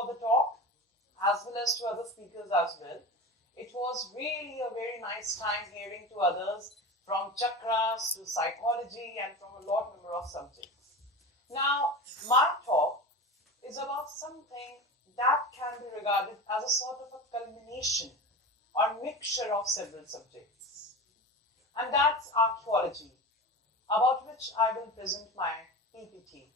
for the talk, as well as to other speakers as well. It was really a very nice time hearing to others from chakras to psychology and from a lot number of subjects. Now, my talk is about something that can be regarded as a sort of a culmination or mixture of several subjects. And that's archaeology, about which I will present my PPT.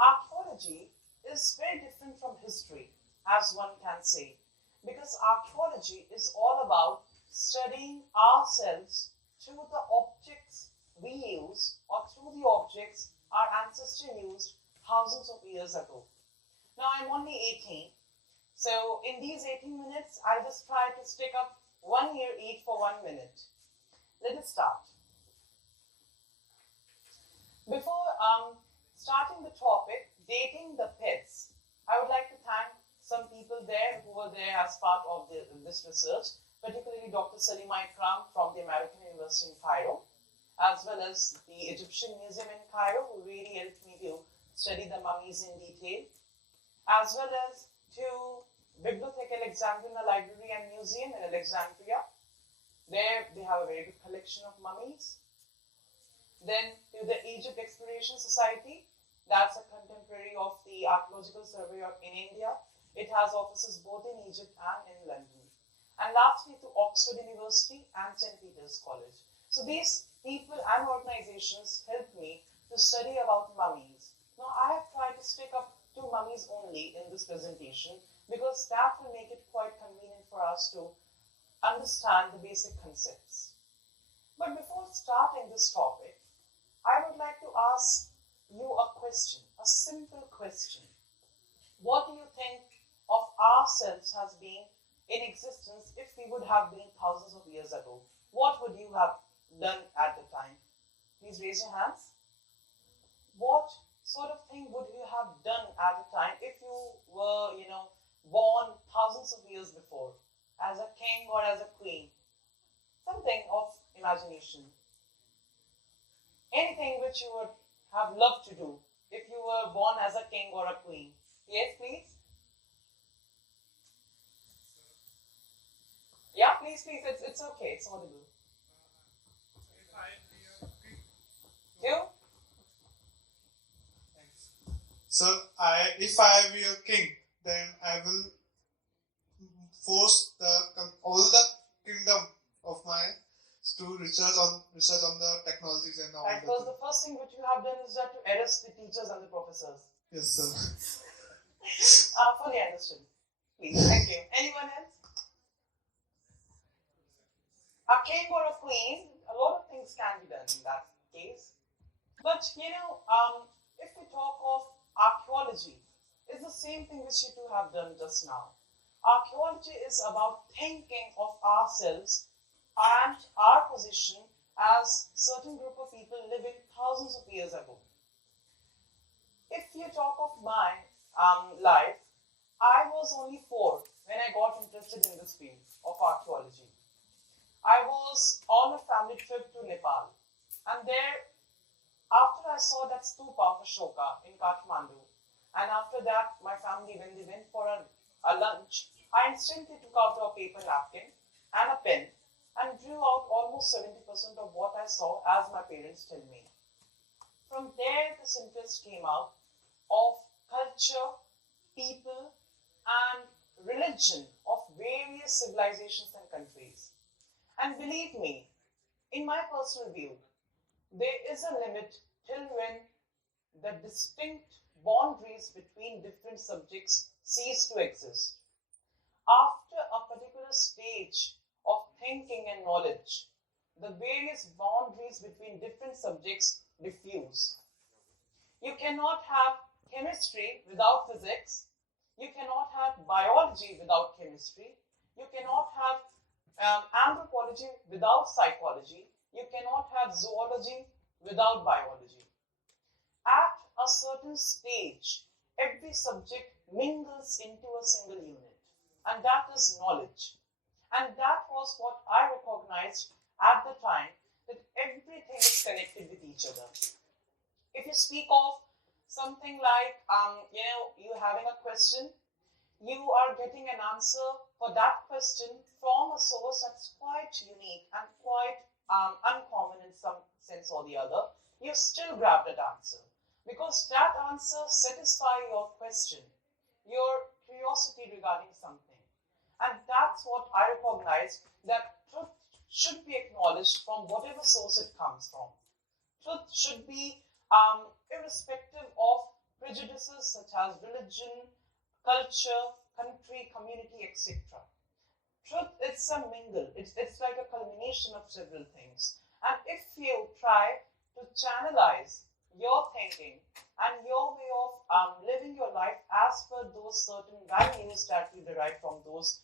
Archaeology is very different from history, as one can say, because archaeology is all about studying ourselves through the objects we use or through the objects our ancestors used thousands of years ago. Now I'm only 18, so in these 18 minutes, I'll just try to stick up 1 year each for 1 minute. Let us start. Before starting the topic, dating the pits, I would like to thank some people there who were there as part of this research, particularly Dr. Salimah Ikram from the American University in Cairo, as well as the Egyptian Museum in Cairo, who really helped me to study the mummies in detail, as well as to Bibliotheca Alexandrina Library and Museum in Alexandria. There they have a very good collection of mummies. Then to the Egypt Exploration Society, that's a contemporary of the Archaeological Survey in India. It has offices both in Egypt and in London. And lastly to Oxford University and St. Peter's College. So these people and organizations helped me to study about mummies. Now I have tried to stick up to mummies only in this presentation because that will make it quite convenient for us to understand the basic concepts. But before starting this topic, I would like to ask you a question, a simple question. What do you think of ourselves as being in existence if we would have been thousands of years ago? What would you have done at the time? Please raise your hands. What sort of thing would you have done at the time if you were, born thousands of years before as a king or as a queen? Something of imagination. Anything which you would have loved to do if you were born as a king or a queen. Yes, please? Yeah, please, it's okay, it's audible. If I be a king. You? Thanks. So, if I be a king, then I will force all the kingdom of mine to research on the technologies and all. And because the first thing which you have done is that to arrest the teachers and the professors. Yes, sir. Fully understood. Please, thank you. Anyone else? A king or a queen, a lot of things can be done in that case. But, if we talk of archaeology, it's the same thing which you two have done just now. Archaeology is about thinking of ourselves and our position as certain group of people living thousands of years ago. If you talk of my life, I was only 4 when I got interested in this field of archaeology. I was on a family trip to Nepal, and there, after I saw that stupa of Ashoka in Kathmandu, and after that, my family, when they went for a lunch, I instantly took out a paper napkin and a pen and drew out almost 70% of what I saw as my parents tell me. From there, this interest came out of culture, people, and religion of various civilizations and countries. And believe me, in my personal view, there is a limit till when the distinct boundaries between different subjects cease to exist. After a particular stage of thinking and knowledge, the various boundaries between different subjects diffuse. You cannot have chemistry without physics. You cannot have biology without chemistry. You cannot have anthropology without psychology. You cannot have zoology without biology. At a certain stage, every subject mingles into a single unit, and that is knowledge. And that was what I recognized at the time, that everything is connected with each other. If you speak of something like, you having a question you are getting an answer for that question from a source that's quite unique and quite uncommon in some sense or the other, you still grab that answer because that answer satisfies your question, your curiosity regarding something. And that's what I recognize, that truth should be acknowledged from whatever source it comes from. Truth should be irrespective of prejudices such as religion, culture, country, community, etc. Truth is a mingle. It's like a culmination of several things. And if you try to channelize your thinking and your way of living your life as per those certain values that you derive from those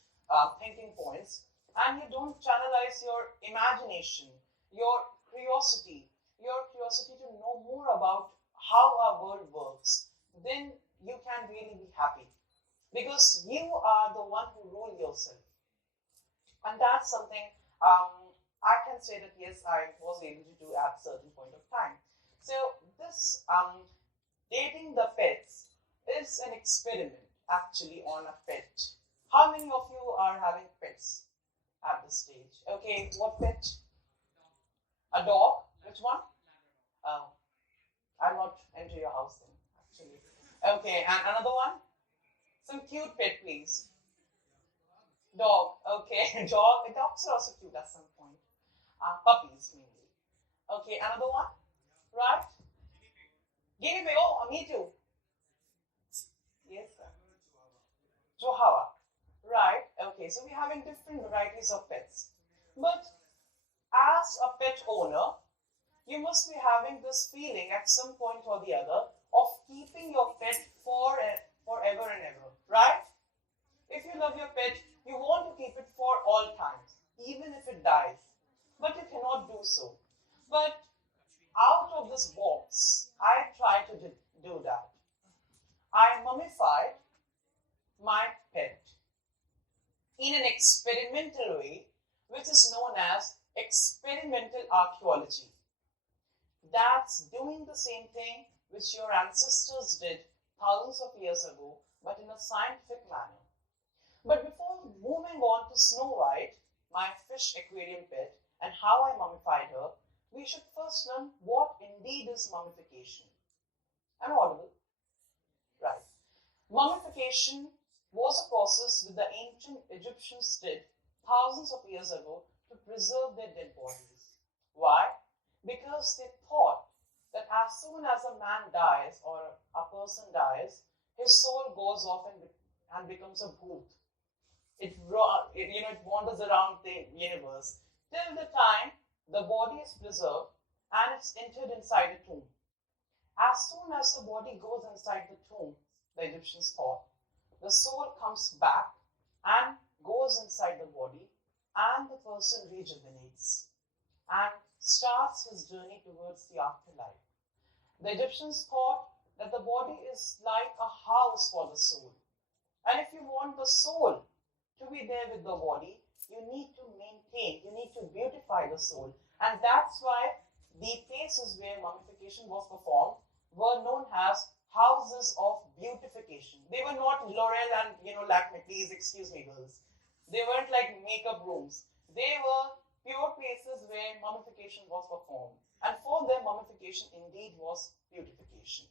thinking points, and you don't channelize your imagination, your curiosity to know more about how our world works, then you can really be happy because you are the one who rule yourself. And that's something I can say that yes, I was able to do at a certain point of time. So this dating the pets is an experiment actually on a pet. How many of you are having pets at this stage? Okay, what pet? A dog? Which one? Oh, I'll not enter your house then, actually. Okay, and another one? Some cute pet, please. Dog, okay. Dogs are also cute at some point. Puppies, mainly. Okay, another one? Right? Guinea pig. Oh, me too. Yes, sir. Chihuahua. Right. Okay, so we're having different varieties of pets. But as a pet owner, you must be having this feeling at some point or the other of keeping your pet forever and ever, right? If you love your pet, you want to keep it for all times, even if it dies. But you cannot do so. But out of this box, I try to do that. I mummified my pet in an experimental way, which is known as experimental archaeology. That's doing the same thing which your ancestors did thousands of years ago, but in a scientific manner. But before moving on to Snow White, my fish aquarium pet, and how I mummified her, we should first learn what indeed is mummification. Am I audible? Right. Mummification was a process that the ancient Egyptians did thousands of years ago to preserve their dead bodies. Why? Because they thought that as soon as a man dies or a person dies, his soul goes off and becomes a bhoot. It wanders around the universe till the time the body is preserved and it's entered inside a tomb. As soon as the body goes inside the tomb, the Egyptians thought, the soul comes back and goes inside the body and the person rejuvenates and starts his journey towards the afterlife. The Egyptians thought that the body is like a house for the soul. And if you want the soul to be there with the body, you need to maintain, you need to beautify the soul. And that's why the places where mummification was performed were known as houses of beautification. They were not L'Oreal and Lakme, please excuse me girls. They weren't like makeup rooms. They were pure places where mummification was performed. And for them, mummification indeed was beautification.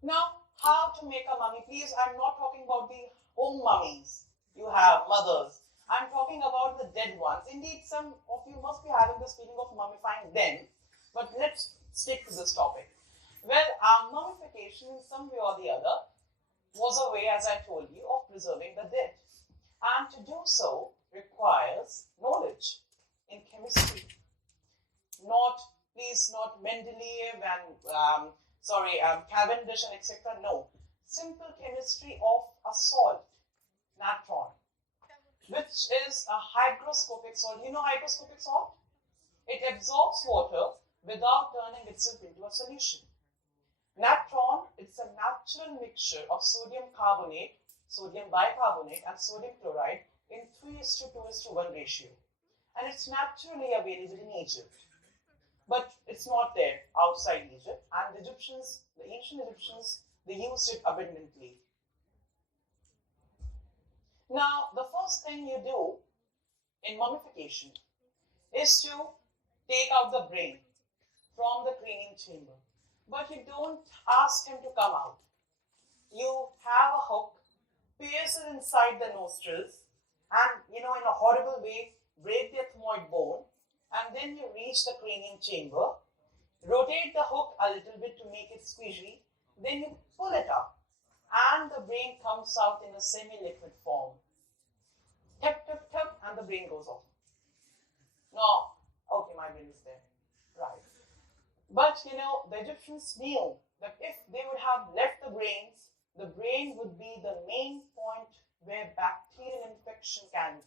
Now, how to make a mummy? Please, I'm not talking about the home mummies. You have mothers. I'm talking about the dead ones. Indeed, some of you must be having this feeling of mummifying them. But let's stick to this topic. Well, mummification in some way or the other was a way, as I told you, of preserving the dead. And to do so requires knowledge in chemistry. Not Mendeleev and Cavendish and etc. No. Simple chemistry of a salt, natron, which is a hygroscopic salt. You know hygroscopic salt? It absorbs water without turning itself into a solution. Natron, it's a natural mixture of sodium carbonate, sodium bicarbonate and sodium chloride in 3:2:1 ratio. And it's naturally available in Egypt. But it's not there outside Egypt. And the ancient Egyptians They used it abundantly. Now, the first thing you do in mummification is to take out the brain from the cranial chamber. But you don't ask him to come out. You have a hook, pierce it inside the nostrils, and in a horrible way, break the ethmoid bone, and then you reach the cranial chamber, rotate the hook a little bit to make it squishy, then you pull it up, and the brain comes out in a semi-liquid form. Tap, tap, tap, and the brain goes off. No, okay, my brain is there. Right. But the Egyptians knew that if they would have left the brain would be the main point where bacterial infection can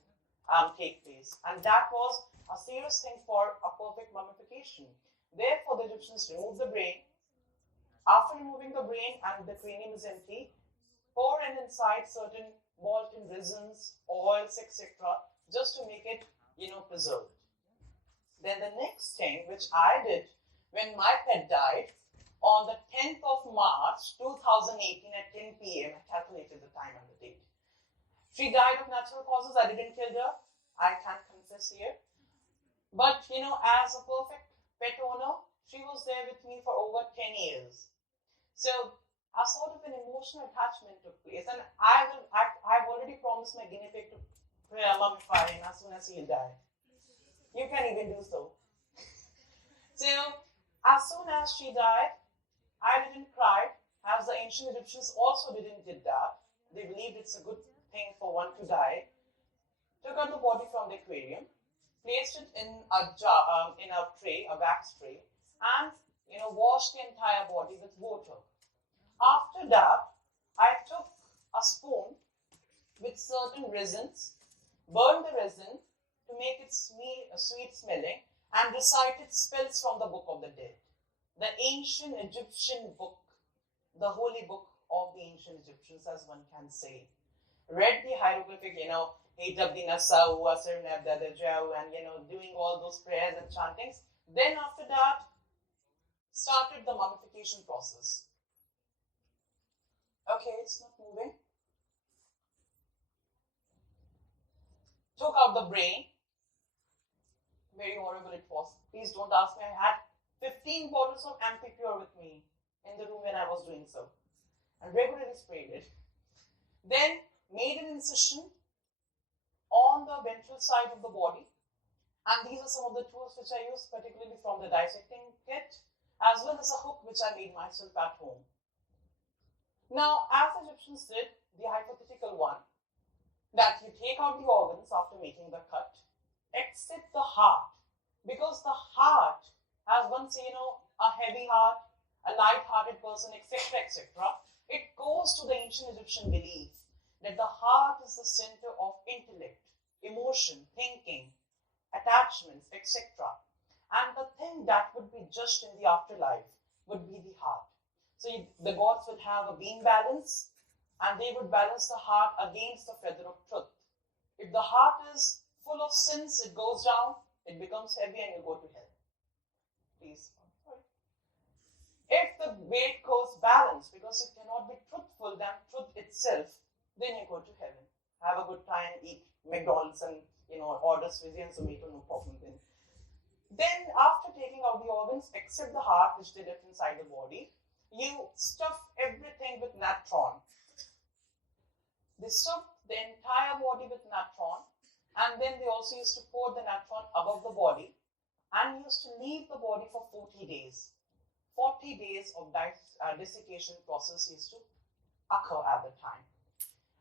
take place. And that was a serious thing for a perfect mummification. Therefore, the Egyptians removed the brain. After removing the brain and the cranium is empty, pour in inside certain molten resins, oils, etc., just to make it, preserved. Then the next thing which I did when my pet died on the 10th of March 2018 at 10 p.m., I calculated the time and the date. She died of natural causes. I didn't kill her. I can't confess here. But, as a perfect pet owner, she was there with me for over 10 years. So a sort of an emotional attachment took place. And I've already promised my guinea pig to mummify him as soon as he'll die. You can even do so. So, as soon as she died, I didn't cry, as the ancient Egyptians also did that. They believed it's a good thing for one to die. Took out the body from the aquarium, placed it in a jar, in a tray, a wax tray, and washed the entire body with water. After that, I took a spoon with certain resins, burned the resin to make it sweet smelling, and recited spells from the Book of the Dead, the ancient Egyptian book, the holy book of the ancient Egyptians, as one can say. Read the hieroglyphic, Hitabdinasau, Asernabdadajau, and doing all those prayers and chantings. Then after that, started the mummification process. Okay, it's not moving. Took out the brain. Very horrible it was. Please don't ask me. I had 15 bottles of Ampipure with me in the room when I was doing so, and regularly sprayed it. Then made an incision on the ventral side of the body, and these are some of the tools which I used, particularly from the dissecting kit, as well as a hook which I made myself at home. Now, as the Egyptians did, the hypothetical one, that you take out the organs after making the cut, except the heart, because the heart, as one say, a heavy heart, a light-hearted person, etc., etc., it goes to the ancient Egyptian belief that the heart is the center of intellect, emotion, thinking, attachments, etc. And the thing that would be judged in the afterlife would be the heart. So the gods would have a beam balance, and they would balance the heart against the feather of truth. If the heart is full of sins, it goes down, it becomes heavy, and you go to hell. Please. If the weight goes balanced, because it cannot be truthful than truth itself, then you go to heaven. Have a good time, eat McDonald's and order Swizzy and Zomato, no problem then. Then after taking out the organs, except the heart which they left inside the body, you stuff everything with natron. They stuffed the entire body with natron, and then they also used to pour the natron above the body and used to leave the body for 40 days. 40 days of desiccation process used to occur at the time.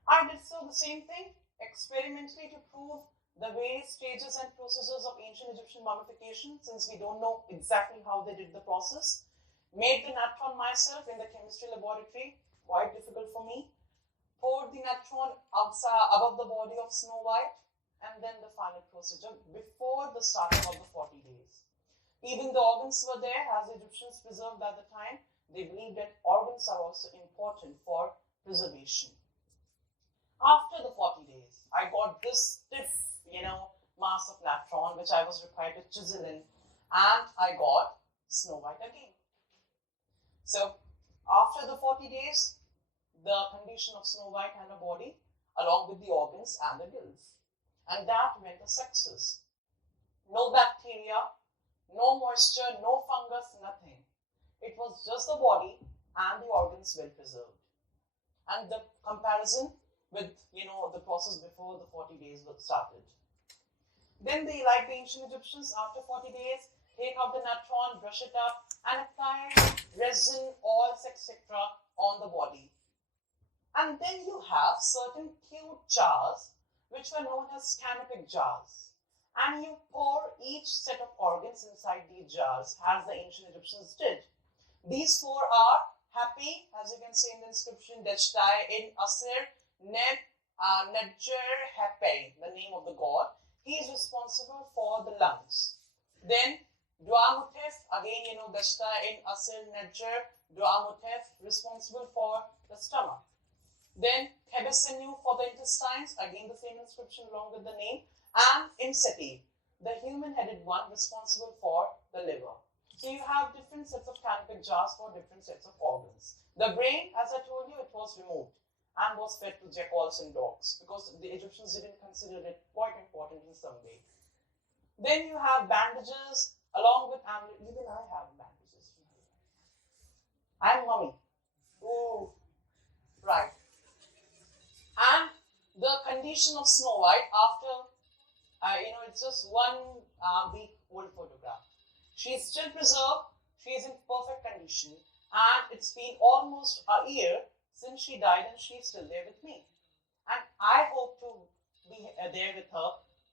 I did so the same thing experimentally to prove the various stages and procedures of ancient Egyptian mummification, since we don't know exactly how they did the process. Made the natron myself in the chemistry laboratory, quite difficult for me. Poured the natron outside above the body of Snow White, and then the final procedure before the starting of the 40 days. Even the organs were there, as the Egyptians preserved at the time. They believed that organs are also important for preservation. After the 40 days, I got this stiff, mass of natron, which I was required to chisel in, and I got Snow White again. So, After the 40 days, the condition of Snow White and her body, along with the organs and the gills. And that went a success. No bacteria, no moisture, no fungus, nothing. It was just the body and the organs well preserved. And the comparison with, the process before the 40 days was started. Then they, like the ancient Egyptians, after 40 days, take out the natron, brush it up, and apply resin, oils, etc. on the body. And then you have certain cute jars, which were known as canopic jars. And you pour each set of organs inside these jars, as the ancient Egyptians did. These four are Happy, as you can see in the inscription, Dechtai in Asir, Nedjer Happy, the name of the god. He is responsible for the lungs. Then Duamutef, again, Dechtai in Asir, Nedjer, Duamutef, responsible for the stomach. Then Hebesenu for the intestines, again the same inscription along with the name. And Imseti, the human-headed one, responsible for the liver. So you have different sets of canopic jars for different sets of organs. The brain, as I told you, it was removed and was fed to jackals and dogs because the Egyptians didn't consider it quite important in some way. Then you have bandages along with amulet. Even I have bandages. I'm mummy. Oh, right. And the condition of Snow White after, it's just 1 week old photograph. She is still preserved, she is in perfect condition, and it's been almost a year since she died and she is still there with me. And I hope to be there with her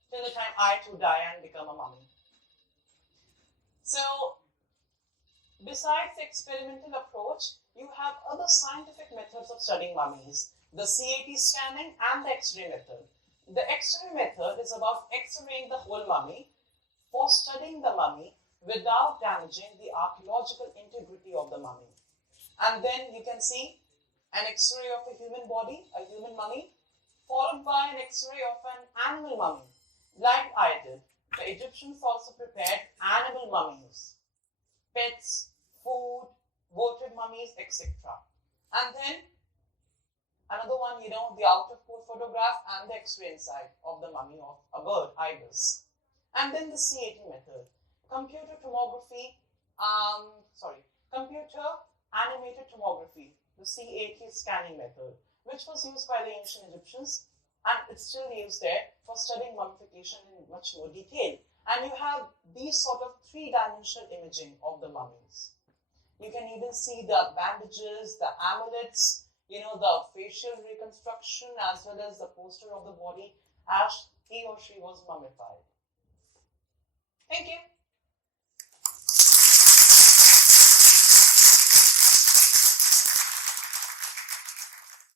till the time I too die and become a mummy. So, besides the experimental approach, you have other scientific methods of studying mummies, the CAT scanning and the X-ray method. The X-ray method is about X-raying the whole mummy for studying the mummy without damaging the archaeological integrity of the mummy. And then you can see an X-ray of a human body, a human mummy, followed by an X-ray of an animal mummy, like I did. The Egyptians also prepared animal mummies, pets, food, votive mummies, etc. And then another one, the out of pool photograph and the X-ray inside of the mummy of a bird, ibis. And then the CAT method. Computer animated tomography, the CAT scanning method, which was used by the ancient Egyptians, and it's still used there for studying mummification in much more detail. And you have these sort of three-dimensional imaging of the mummies. You can even see the bandages, the amulets, the facial reconstruction, as well as the poster of the body as he or she was mummified.